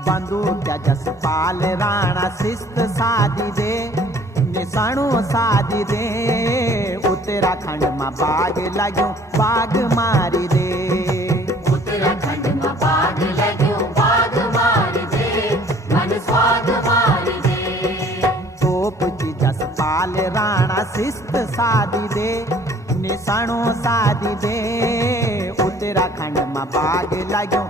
बंदूक जसपाल राणा शिस्त साधी दे, निशाणो साधी दे। उत्तराखंड में बाग लाग्यो बाग मारी दे, उत्तराखंड में बाग लाग्यो बाग मारी दे, मन स्वाद मारी दे। तोप जी जसपाल राणा शिस्त साधी दे, निशाणो साधी दे। उत्तराखंड में बाग लाग्यो